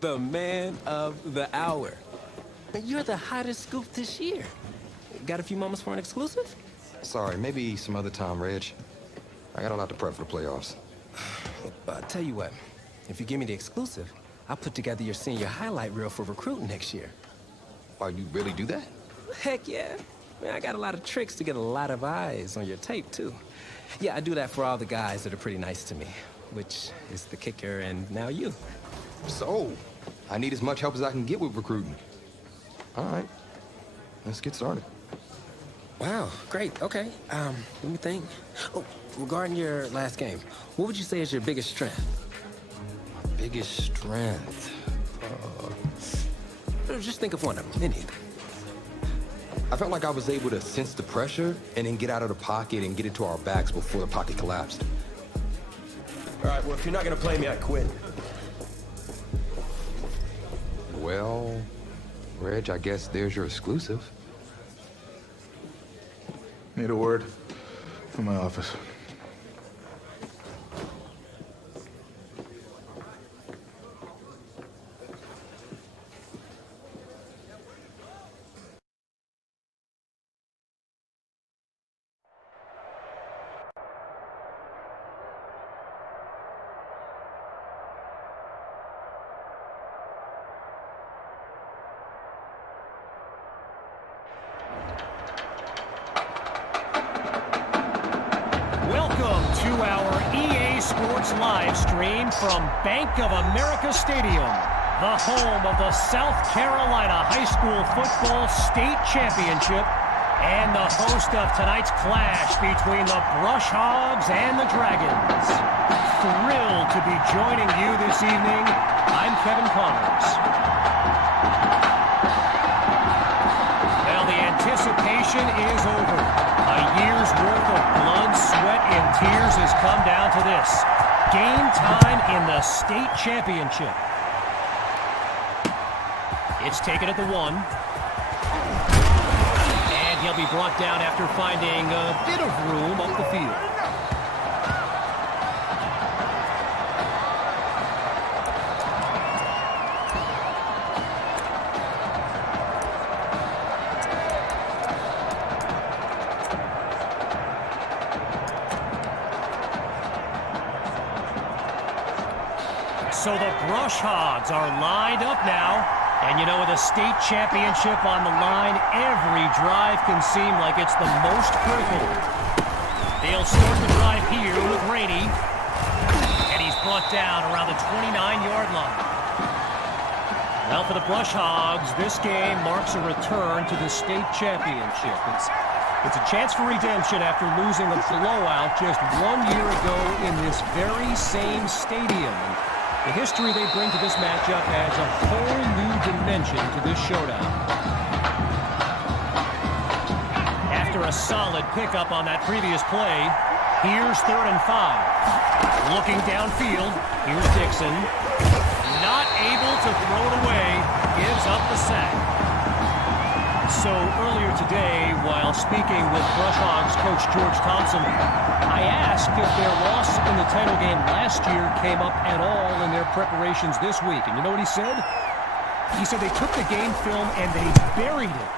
The man of the hour. You're the hottest scoop this year. Got a few moments for an exclusive? Sorry, maybe some other time, Reg. I got a lot to prep for the playoffs. Tell you what, if you give me the exclusive, I'll put together your senior highlight reel for recruiting next year. Why, you really do that? Heck yeah. Man, I got a lot of tricks to get a lot of eyes on your tape, too. Yeah, I do that for all the guys that are pretty nice to me, which is the kicker and now you. So, I need as much help as I can get with recruiting. All right, let's get started. Wow, great, okay. Let me think. Oh, regarding your last game, what would you say is your biggest strength? My biggest strength? Just think of one of them, anything. I felt like I was able to sense the pressure and then get out of the pocket and get it to our backs before the pocket collapsed. All right, well, if you're not gonna play me, I quit. Well, Reg, I guess there's your exclusive. Need a word from my office. Welcome to our EA Sports live stream from Bank of America Stadium, the home of the South Carolina High School Football State Championship and the host of tonight's clash between the Brush Hogs and the Dragons. Thrilled to be joining you this evening. I'm Kevin Connors. Well, the anticipation is over. A year's worth of blood, sweat, and tears has come down to this. Game time in the state championship. It's taken at the 1. And he'll be brought down after finding a bit of room up the field. So the Brush Hogs are lined up now. And you know, with a state championship on the line, every drive can seem like it's the most critical. They'll start the drive here with Rainey. And he's brought down around the 29-yard line. Well, for the Brush Hogs, this game marks a return to the state championship. It's a chance for redemption after losing a blowout just 1 year ago in this very same stadium. The history they bring to this matchup adds a whole new dimension to this showdown. After a solid pickup on that previous play, here's 3rd and 5. Looking downfield, here's Dixon. Not able to throw it away, gives up the sack. So earlier today, while speaking with Brush Hogs coach George Thompson, I asked if their loss in the title game last year came up at all in their preparations this week. And you know what he said? He said they took the game film and they buried it.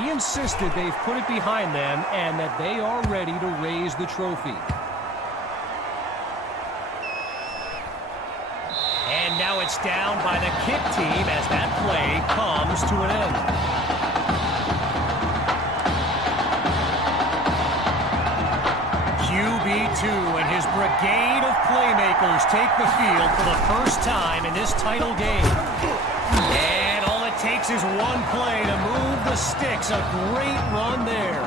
He insisted they've put it behind them and that they are ready to raise the trophy. And now it's down by the kick team as that play comes to an end. QB2 and his brigade of playmakers take the field for the first time in this title game. And all it takes is one play to move the sticks. A great run there.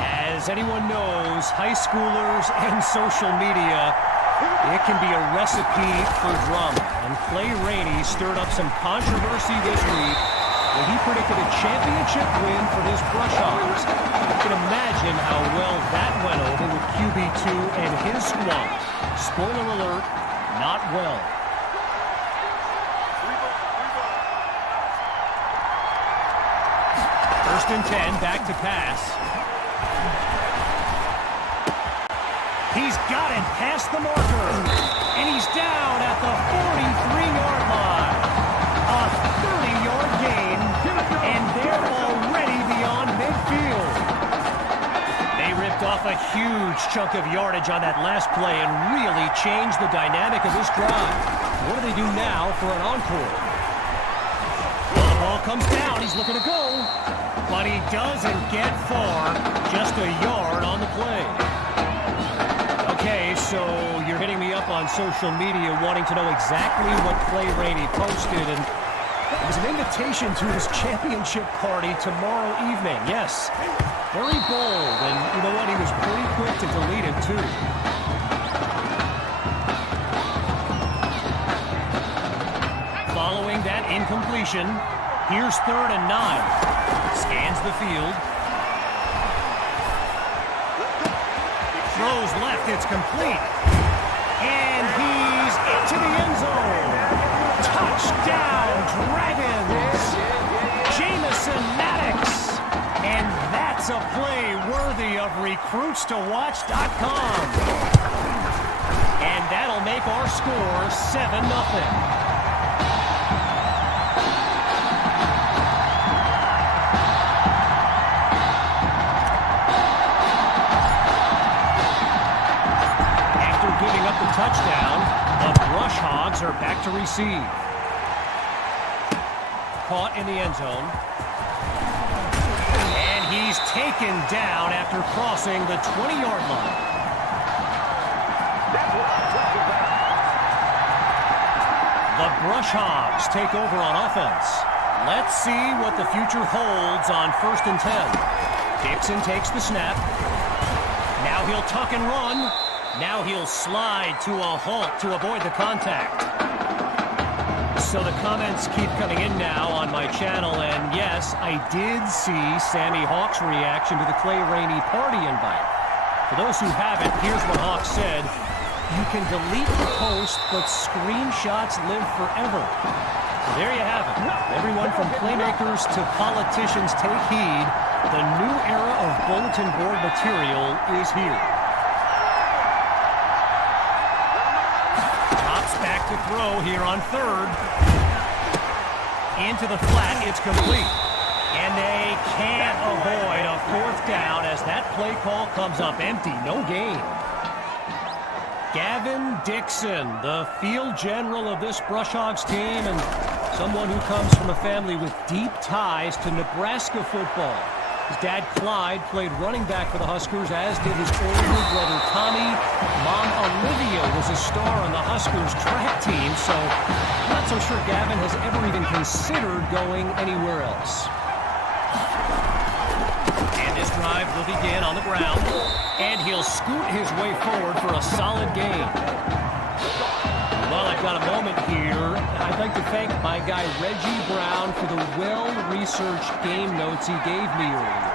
As anyone knows, high schoolers and social media, it can be a recipe for drama. And Clay Rainey stirred up some controversy this week when he predicted a championship win for his Brush Hogs. You can imagine how well that went over with QB2 and his squad. Spoiler alert, not well. First and 10, back to pass. He's got it past the marker. And he's down at the 43-yard line. huge chunk of yardage on that last play and really changed the dynamic of this drive. What do they do now for an encore? Well, the ball comes down. He's looking to go. But he doesn't get far. Just a yard on the play. Okay, so you're hitting me up on social media wanting to know exactly what Clay Rainey posted, and it was an invitation to his championship party tomorrow evening. Yes, very bold, and you know what? He was pretty quick to delete it, too. Following that incompletion, here's 3rd and 9. Scans the field. Throws left, it's complete. And he's into the end zone. Touchdown, Dragons! Jamison Maddox. And that's a play worthy of recruitstowatch.com. And that'll make our score 7-0. Touchdown. The Brush Hogs are back to receive. Caught in the end zone. And he's taken down after crossing the 20-yard line. The Brush Hogs take over on offense. Let's see what the future holds on 1st and 10. Dixon takes the snap. Now he'll tuck and run. Now he'll slide to a halt to avoid the contact. So the comments keep coming in now on my channel, and yes, I did see Sammy Hawk's reaction to the Clay Rainey party invite. For those who haven't, here's what Hawk said. You can delete the post, but screenshots live forever. So there you have it. Everyone from playmakers to politicians, take heed. The new era of bulletin board material is here. Back to throw here on 3rd. Into the flat, it's complete. And they can't avoid a 4th down as that play call comes up empty. No gain. Gavin Dixon, the field general of this Brush Hogs team, and someone who comes from a family with deep ties to Nebraska football. His dad, Clyde, played running back for the Huskers, as did his older brother, Tommy. Mom, Olivia, was a star on the Huskers track team, so I'm not so sure Gavin has ever even considered going anywhere else. And this drive will begin on the ground, and he'll scoot his way forward for a solid gain. Well, I've got a moment here. I'd like to thank my guy Reggie Brown for the well-researched game notes he gave me earlier.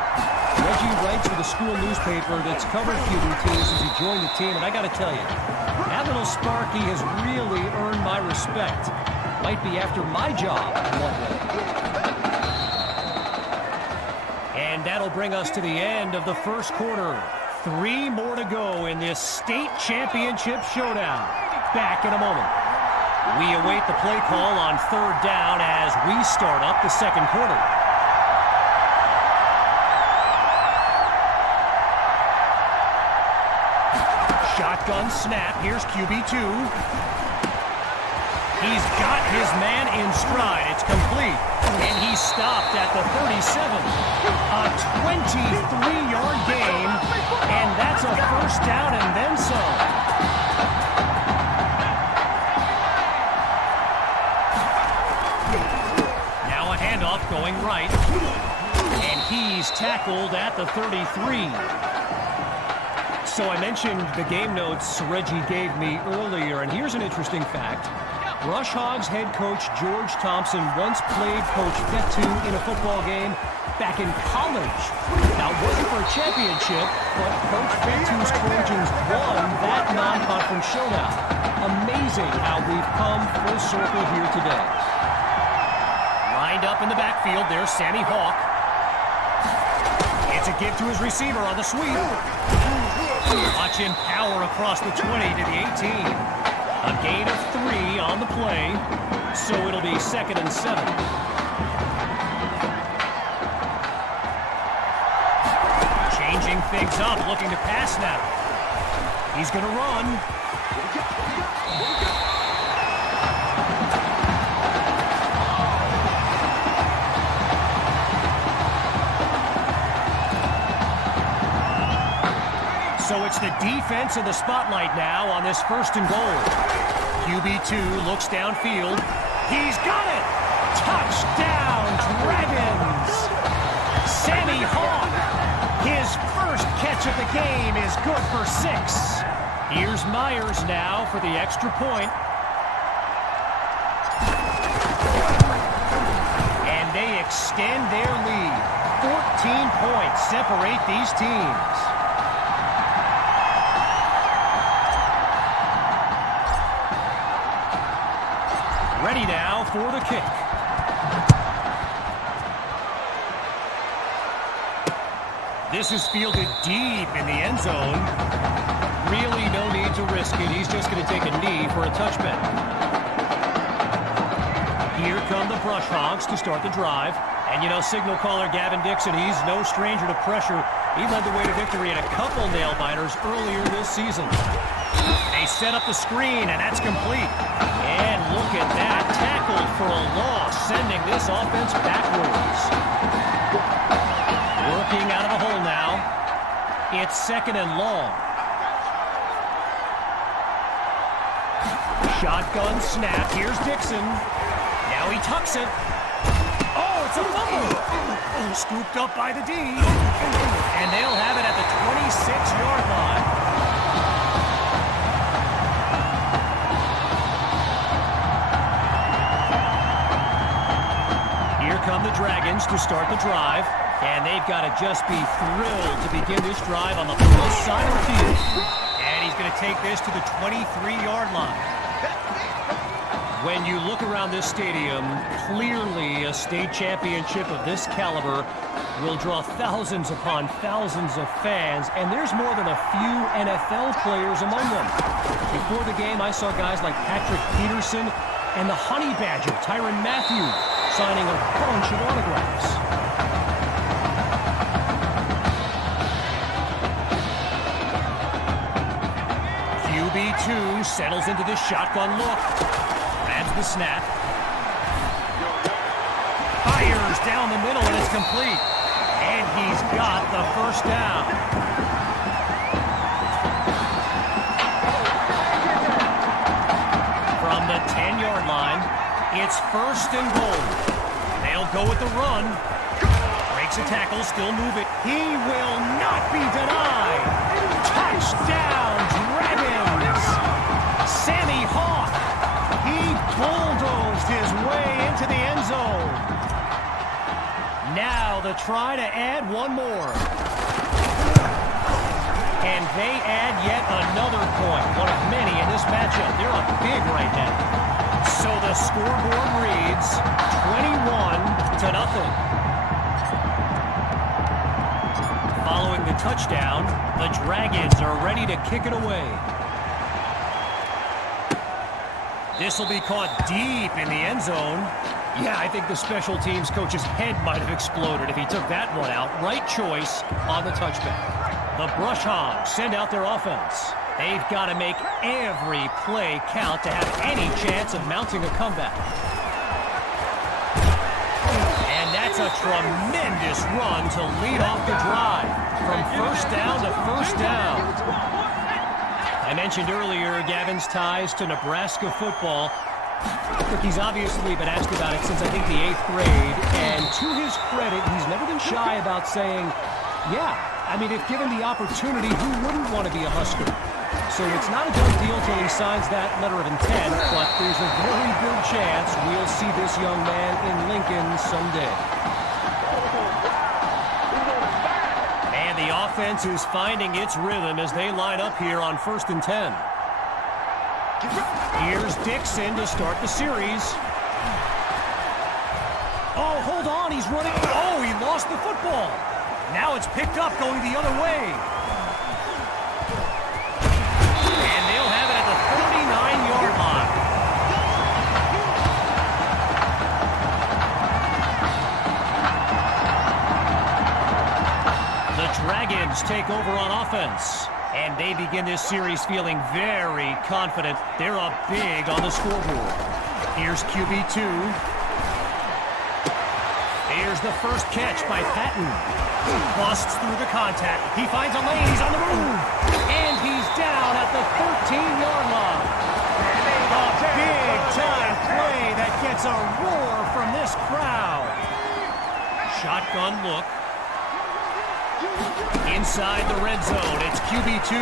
Reggie writes for the school newspaper that's covered QB2 since he joined the team, and I got to tell you, that little Sparky has really earned my respect. Might be after my job in one way. And that'll bring us to the end of the 1st quarter. 3 more to go in this state championship showdown. Back in a moment. We await the play call on 3rd down as we start up the 2nd quarter. Shotgun snap. Here's QB2. He's got his man in stride. It's complete. And he stopped at the 37. A 23-yard gain. And that's a 1st down and then some. Going right, and he's tackled at the 33. So I mentioned the game notes Reggie gave me earlier, and here's an interesting fact. Brush Hogs head coach George Thompson once played Coach Fetu in a football game back in college. Now, it wasn't for a championship, but Coach Fetu's Trojans won that non-conference showdown. Amazing how we've come full circle here today. Lined up in the backfield, there's Sammy Hawk. It's a give to his receiver on the sweep. Watch him power across the 20 to the 18. A gain of 3 on the play, so it'll be 2nd and 7. Changing things up, looking to pass now. He's going to run. So it's the defense in the spotlight now on this 1st and goal. QB2 looks downfield. He's got it! Touchdown, Dragons! Sammy Hawk, his first catch of the game is good for 6. Here's Myers now for the extra point. And they extend their lead. 14 points separate these teams. Ready now for the kick. This is fielded deep in the end zone. Really no need to risk it. He's just going to take a knee for a touchback. Here come the Brush Hogs to start the drive. And you know, signal caller Gavin Dixon, he's no stranger to pressure. He led the way to victory in a couple nail-biters earlier this season. They set up the screen, and that's complete. And look at that, tackled for a loss, sending this offense backwards. Working out of the hole now. It's 2nd and long. Shotgun snap. Here's Dixon. Now he tucks it. Oh, it's a fumble. Scooped up by the D. And they'll have it at the 26-yard line. Come the Dragons to start the drive, and they've got to just be thrilled to begin this drive on the full side of the field. And he's going to take this to the 23-yard line. When you look around this stadium, clearly a state championship of this caliber will draw thousands upon thousands of fans, and there's more than a few NFL players among them. Before the game, I saw guys like Patrick Peterson and the Honey Badger, Tyrann Mathieu, signing a bunch of autographs. QB2 settles into this shotgun look. Grabs the snap. Fires down the middle, and it's complete. And he's got the first down. From the 10-yard line, it's 1st and goal. They'll go with the run. Breaks a tackle, still move it. He will not be denied. Touchdown, Dragons! Sammy Hawk, he bulldozed his way into the end zone. Now the try to add one more. And they add yet another point, one of many in this matchup. They're up big right now. So the scoreboard reads 21-0. Following the touchdown, the Dragons are ready to kick it away. This will be caught deep in the end zone. Yeah, I think the special teams coach's head might have exploded if he took that one out. Right choice on the touchback. The Brush Hogs send out their offense. They've got to make every play count to have any chance of mounting a comeback. And that's a tremendous run to lead off the drive. From 1st down to 1st down. I mentioned earlier Gavin's ties to Nebraska football. Look, he's obviously been asked about it since I think the 8th grade. And to his credit, he's never been shy about saying, yeah, I mean, if given the opportunity, who wouldn't want to be a Husker? So it's not a done deal till he signs that letter of intent, but there's a very good chance we'll see this young man in Lincoln someday. And the offense is finding its rhythm as they line up here on 1st and 10. Here's Dixon to start the series. Oh, hold on, he's running. Oh, he lost the football. Now it's picked up going the other way. And they'll have it at the 39-yard line. The Dragons Dragons take over on offense. And they begin this series feeling very confident. They're up big on the scoreboard. Here's QB2. Here's the first catch by Patton. Busts through the contact. He finds a lane. He's on the move. And he's down at the 13-yard line. A big-time play that gets a roar from this crowd. Shotgun look. Inside the red zone, it's QB2.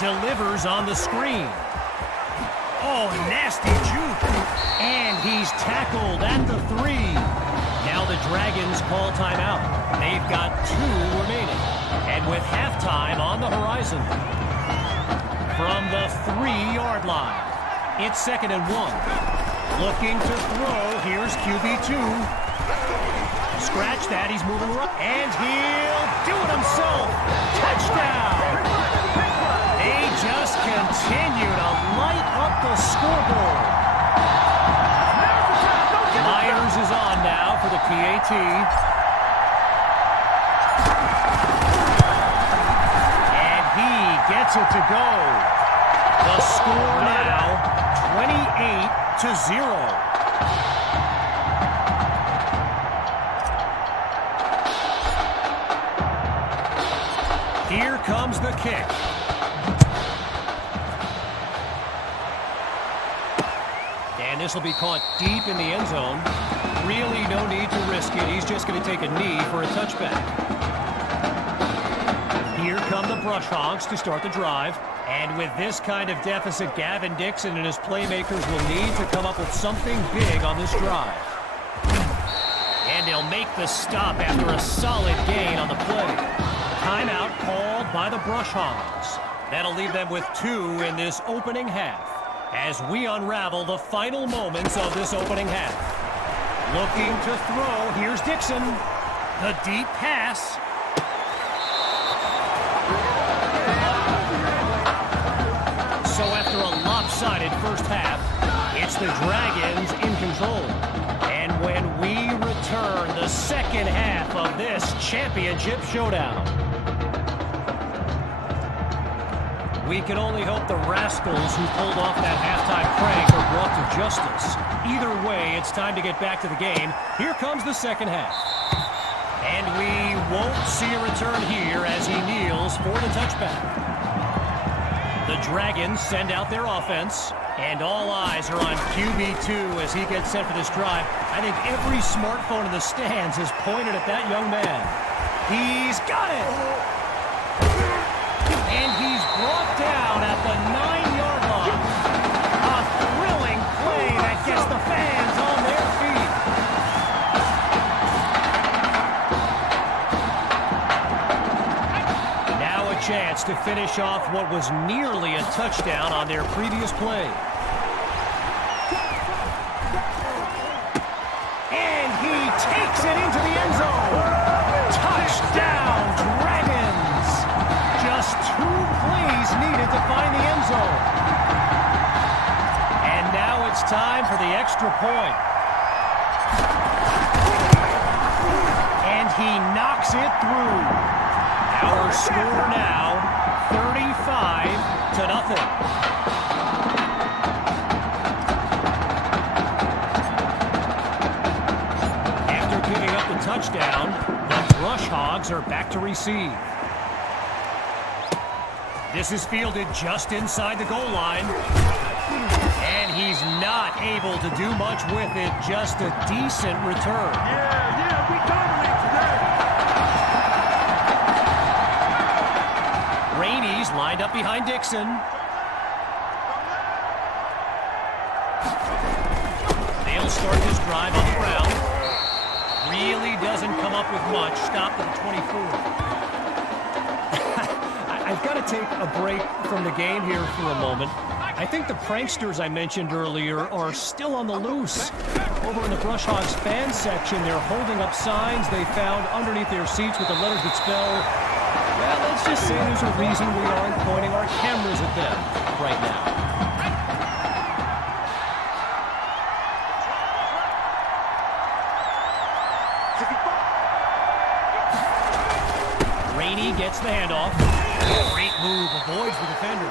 Delivers on the screen. Oh, nasty juke. And he's tackled at the 3. Now the Dragons call timeout. They've got 2 remaining. And with halftime on the horizon. From the 3-yard line, it's 2nd and 1. Looking to throw, here's QB2. Scratch that, he's moving around. And he'll do it himself. Touchdown! They just continue to light up the scoreboard. Myers is on now for the PAT. And he gets it to go. The score now, 28-0. Here comes the kick. And this will be caught deep in the end zone. Really no need to risk it. He's just going to take a knee for a touchback. Here come the Brush Hogs to start the drive. And with this kind of deficit, Gavin Dixon and his playmakers will need to come up with something big on this drive. And they'll make the stop after a solid gain on the play. Timeout called by the Brush Hogs. That'll leave them with 2 in this opening half as we unravel the final moments of this opening half. Looking to throw, here's Dixon. The deep pass. So after a lopsided first half, it's the Dragons in control. And when we return, the second half of this championship showdown. We can only hope the rascals who pulled off that halftime prank are brought to justice. Either way, it's time to get back to the game. Here comes the second half. And we won't see a return here as he kneels for the touchback. The Dragons send out their offense, and all eyes are on QB2 as he gets set for this drive. I think every smartphone in the stands is pointed at that young man. He's got it! And he's brought down at the 9-yard line. A thrilling play that gets the fans on their feet. Now a chance to finish off what was nearly a touchdown on their previous play. And he takes it into the end zone. Touchdown, Dragons! Just 2 plays needed to find the end zone. And now it's time for the extra point. And he knocks it through. Our score now, 35-0. After picking up the touchdown, the Brush Hogs are back to receive. This is fielded just inside the goal line. And he's not able to do much with it. Just a decent return. Yeah, we dominate today. Rainey's lined up behind Dixon. They'll start this drive on the ground. Really doesn't come up with much. Stopped at the 24. I've got to take a break from the game here for a moment. I think the pranksters I mentioned earlier are still on the loose. Over in the Brush Hogs fan section, they're holding up signs they found underneath their seats with the letters that spell, well, let's just say there's a reason we aren't pointing our cameras at them right now. Rainey gets the handoff. Great move, avoids the defender.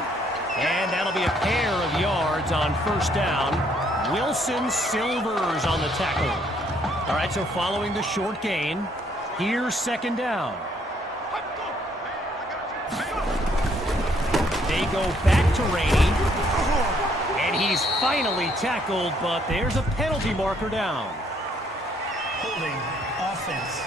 And that'll be a pair of yards on first down. Wilson Silvers on the tackle. All right, so following the short gain, here's second down. They go back to Rainey. And he's finally tackled, but there's a penalty marker down. Holding offense.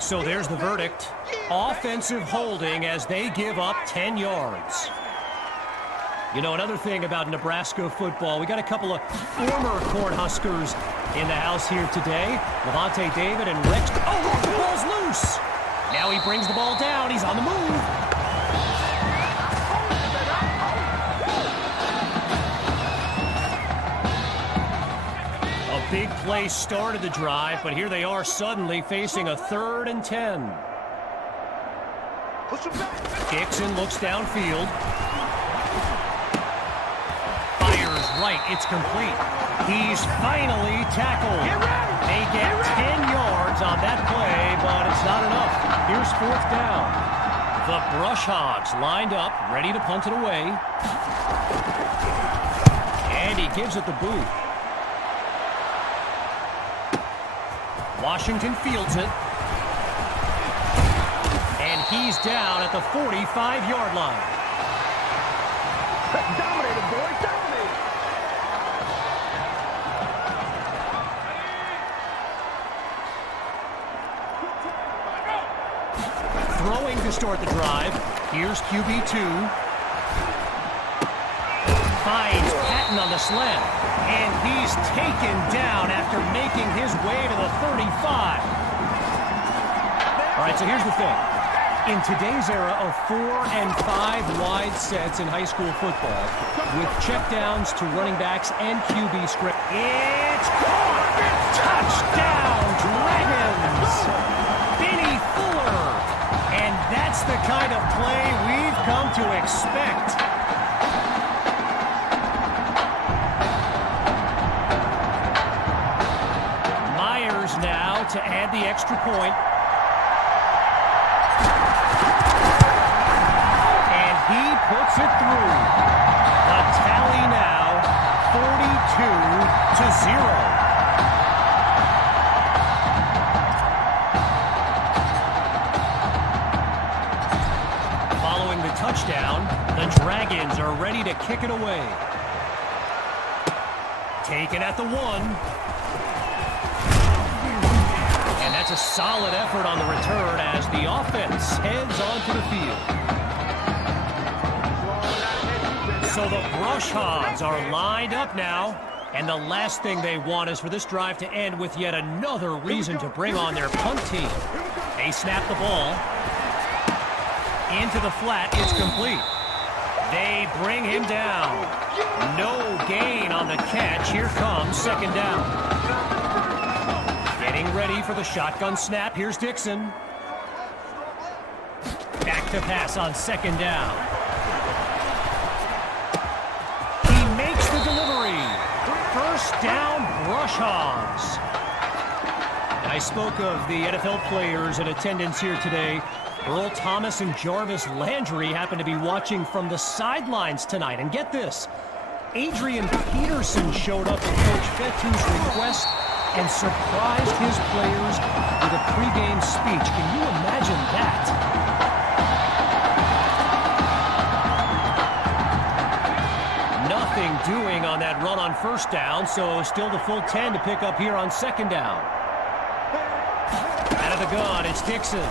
So there's the verdict. Offensive holding as they give up 10 yards. You know, another thing about Nebraska football, we got a couple of former Cornhuskers in the house here today. Levante David and Rex. Oh, the ball's loose. Now he brings the ball down. He's on the move. A big play started the drive, but here they are suddenly facing a 3rd and 10. Dixon looks downfield. Fires right. It's complete. He's finally tackled. They get 10 yards on that play, but it's not enough. Here's 4th down. The Brush Hogs lined up, ready to punt it away. And he gives it the boot. Washington fields it. And he's down at the 45-yard line. Dominated, boys, dominated. Throwing to start the drive. Here's QB2. Finds Patton on the slant. And he's taken down after making his way to the 35. All right, so here's the thing. In today's era of 4 and 5 wide sets in high school football, with checkdowns to running backs and QB script, it's caught! Touchdown, Dragons! Benny Fuller! And that's the kind of play we've come to expect. Myers now to add the extra point. Puts it through. The tally now 42-0. Following the touchdown, the Dragons are ready to kick it away. Taken at the 1. And that's a solid effort on the return as the offense heads onto the field. So the Brush Hogs are lined up now, and the last thing they want is for this drive to end with yet another reason to bring on their punt team. They snap the ball. Into the flat, it's complete. They bring him down. No gain on the catch. Here comes second down. Getting ready for the shotgun snap. Here's Dixon. Back to pass on second down. First down, Brush Hogs. I spoke of the NFL players in attendance here today. Earl Thomas and Jarvis Landry happen to be watching from the sidelines tonight. And get this, Adrian Peterson showed up at Coach Fetu's request and surprised his players with a pregame speech. Can you imagine that? Doing on that run on first down, so still the full 10 to pick up here on second down. Out of the gun, it's Dixon.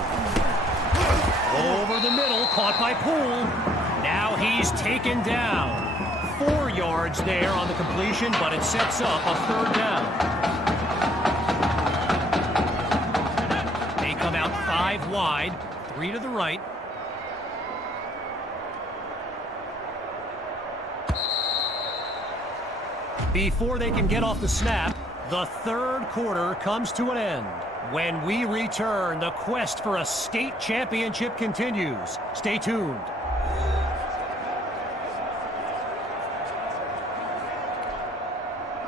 Over the middle, caught by Poole. Now he's taken down. 4 yards there on the completion, but it sets up a third down. They come out 5 wide, 3 to the right. Before they can get off the snap, the third quarter comes to an end. When we return, the quest for a state championship continues. Stay tuned.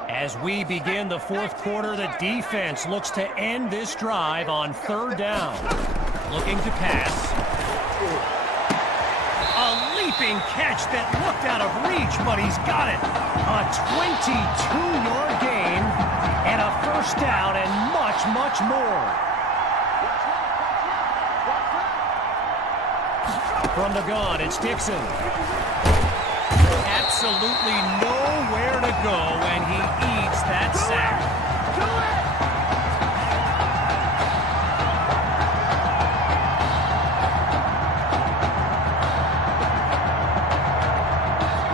As we begin the fourth quarter, the defense looks to end this drive on third down. Looking to pass. A leaping catch that looked out of reach, but he's got it. A 22-yard gain and a first down and much, much more. From the gun, it's Dixon. Absolutely nowhere to go, and he eats that sack.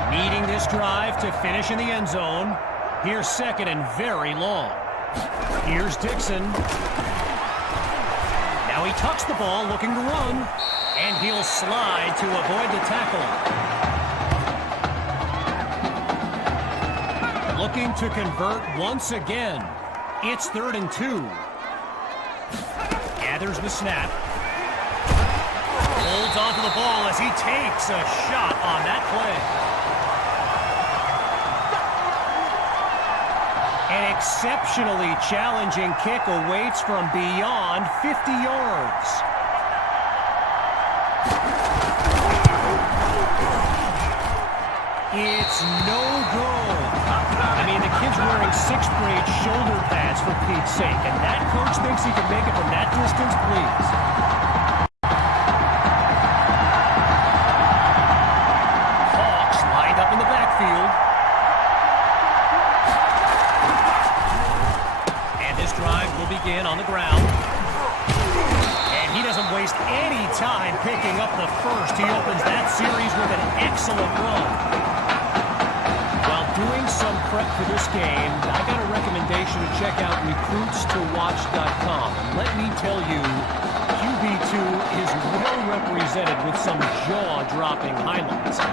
Needing this drive to finish in the end zone. Here's second and very long. Here's Dixon. Now he tucks the ball, looking to run, and he'll slide to avoid the tackle. Looking to convert once again. It's 3rd and 2. Gathers the snap. Holds onto the ball as he takes a shot on that play. An exceptionally challenging kick awaits from beyond 50 yards. It's no good. I mean, the kid's wearing 6th grade shoulder pads, for Pete's sake, and that coach thinks he can make it from that distance, please. Hawks lined up in the backfield. And this drive will begin on the ground. And he doesn't waste any time picking up the first. He opens that series with an excellent run. Doing some prep for this game, I got a recommendation to check out recruitstowatch.com. And let me tell you, QB2 is well represented with some jaw-dropping highlights.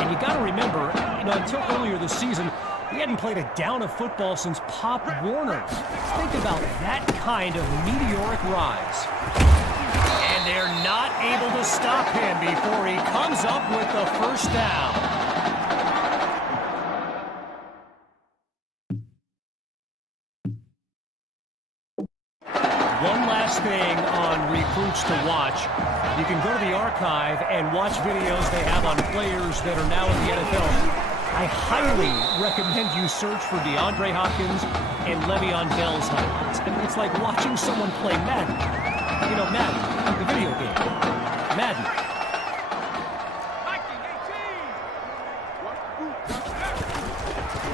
And you got to remember, until earlier this season, he hadn't played a down of football since Pop Warner. Think about that kind of meteoric rise. And they're not able to stop him before he comes up with the first down. Thing on Recruits to Watch. You can go to the archive and watch videos they have on players that are now in the NFL. I highly recommend you search for DeAndre Hopkins and Le'Veon Bell's highlights. I mean, it's like watching someone play Madden. Madden, the video game. Madden.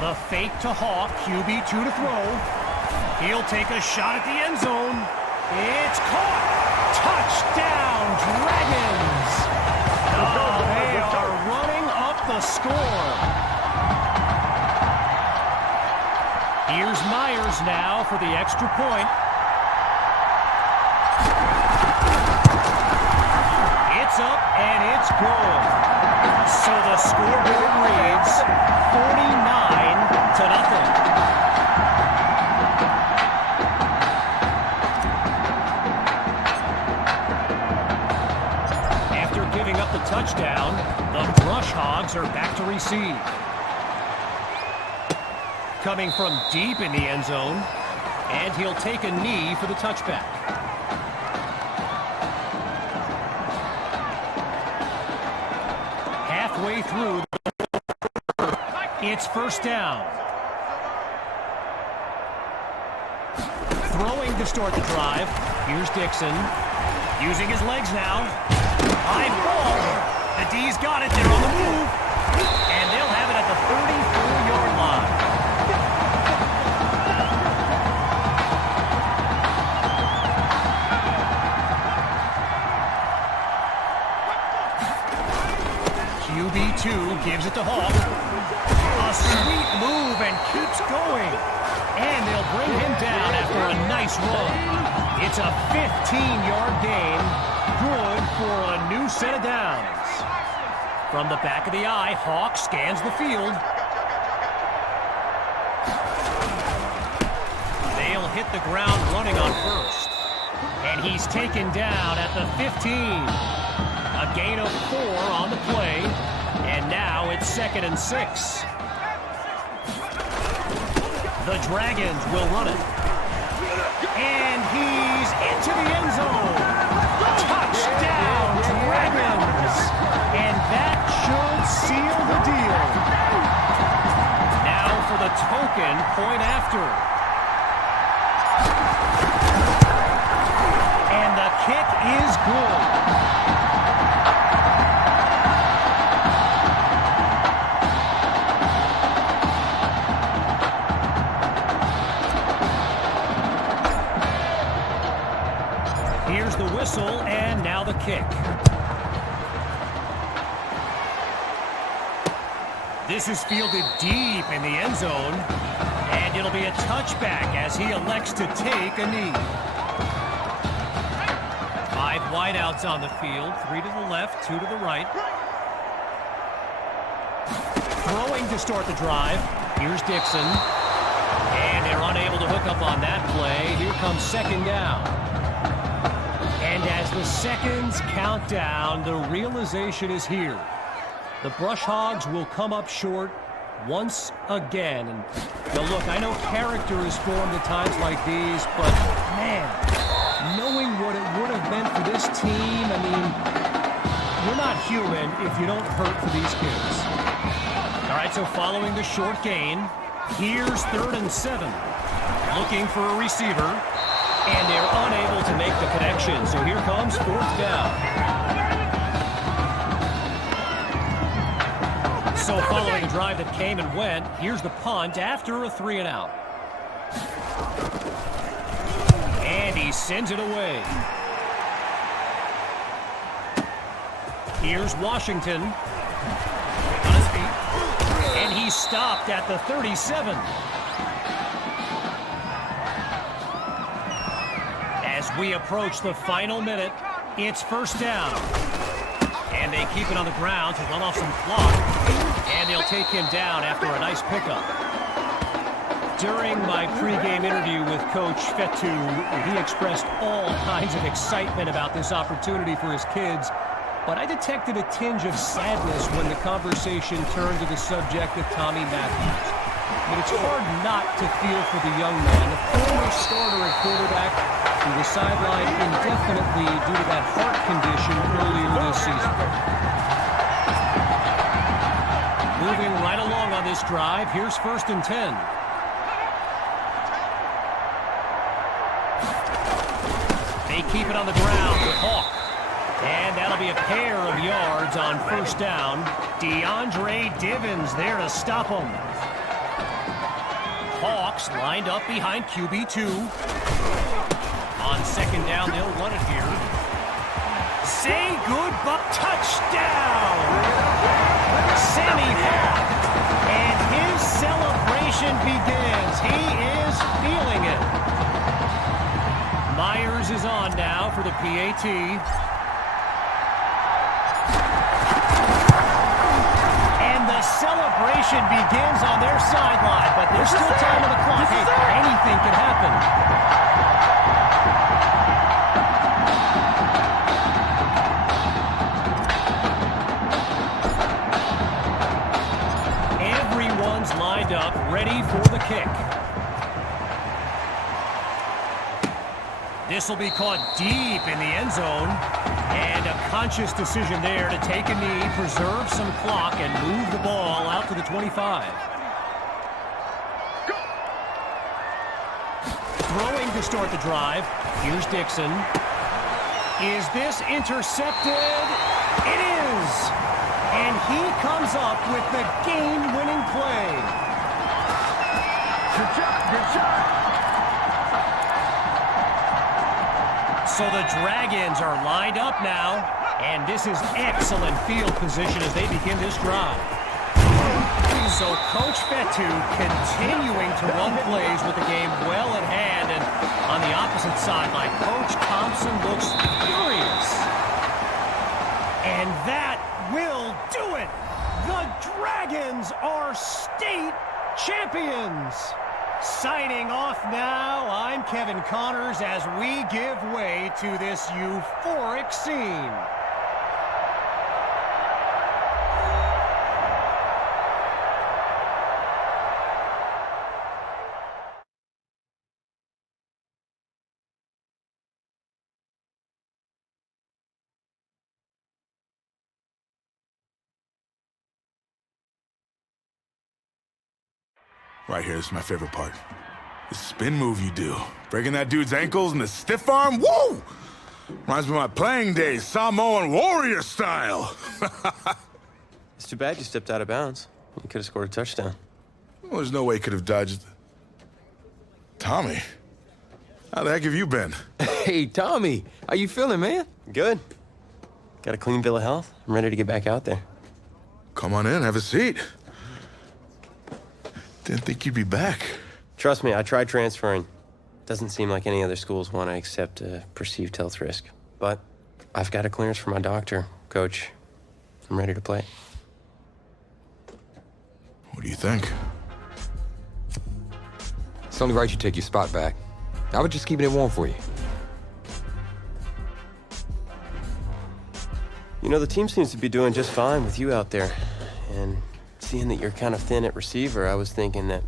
The fake to Hawk, QB2 to throw. He'll take a shot at the end zone. It's caught! Touchdown, Dragons! Oh, they are running up the score. Here's Myers now for the extra point. It's up and it's good. So the scoreboard reads 49-0. Touchdown. The Brush Hogs are back to receive. Coming from deep in the end zone, and he'll take a knee for the touchback. Halfway through, it's first down. Throwing to start the drive. Here's Dixon. Using his legs now. High ball. The D's got it. They're on the move. And they'll have it at the 34-yard line. QB2 gives it to Hawk. A sweet move and keeps going. And they'll bring him down after a nice run. It's a 15-yard gain. Good for a new set of downs. From the back of the eye, Hawk scans the field. They'll hit the ground running on first. And he's taken down at the 15. A gain of 4 on the play. And now it's 2nd and 6. The Dragons will run it. And he's into the end zone. Touchdown, Dragons. And that should seal the deal. Now for the token point after. And the kick is good. Here's the whistle, and now the kick. This is fielded deep in the end zone, and it'll be a touchback as he elects to take a knee. 5 wideouts on the field, 3 to the left, 2 to the right. Throwing to start the drive. Here's Dixon, and they're unable to hook up on that play. Here comes second down. And as the seconds count down, the realization is here. The Brush Hogs will come up short once again. And now look, I know character is formed at times like these, but man, knowing what it would have meant for this team, I mean, you're not human if you don't hurt for these kids. All right, so following the short gain, here's 3rd and 7. Looking for a receiver. And they're unable to make the connection. So here comes 4th down. So following a drive that came and went, here's the punt after a 3 and out. And he sends it away. Here's Washington. On his feet. And he's stopped at the 37. As we approach the final minute, it's 1st down. And they keep it on the ground to run off some clock. And they'll take him down after a nice pickup. During my pregame interview with Coach Fetu, he expressed all kinds of excitement about this opportunity for his kids. But I detected a tinge of sadness when the conversation turned to the subject of Tommy Matthews. But it's hard not to feel for the young man, the former starter at quarterback, who was sidelined indefinitely due to that heart condition earlier this season. Moving right along on this drive, here's 1st and 10. They keep it on the ground with Hawk. And that'll be a pair of yards on 1st down. DeAndre Divins there to stop him. Hawks lined up behind QB2. On 2nd down, they'll run it here. Say goodbye. Touchdown! Sammy Hawk. And his celebration begins. He is feeling it. Myers is on now for the PAT. And the celebration begins on their sideline, but there's still time on the clock. Hey, anything can happen. Lined up, ready for the kick. This will be caught deep in the end zone. And a conscious decision there to take a knee, preserve some clock, and move the ball out to the 25. Throwing to start the drive. Here's Dixon. Is this intercepted? It is! And he comes up with the game-winning play. Good job, good job. So the Dragons are lined up now, and this is excellent field position as they begin this drive. So Coach Fetu continuing to run plays with the game well in hand, and on the opposite sideline, Coach Thompson looks furious. And that will do it. The Dragons are state champions. Signing off now, I'm Kevin Connors as we give way to this euphoric scene. Right here, this is my favorite part. The spin move you do. Breaking that dude's ankles and the stiff arm, woo! Reminds me of my playing days, Samoan warrior style. It's too bad you stepped out of bounds. You could have scored a touchdown. Well, there's no way he could have dodged. Tommy, how the heck have you been? Hey, Tommy, how you feeling, man? Good. Got a clean bill of health. I'm ready to get back out there. Come on in, have a seat. Didn't think you'd be back. Trust me, I tried transferring. Doesn't seem like any other schools want to accept a perceived health risk. But I've got a clearance from my doctor, Coach. I'm ready to play. What do you think? It's only right you take your spot back. I was just keeping it warm for you. You know, the team seems to be doing just fine with you out there. And seeing that you're kind of thin at receiver, I was thinking that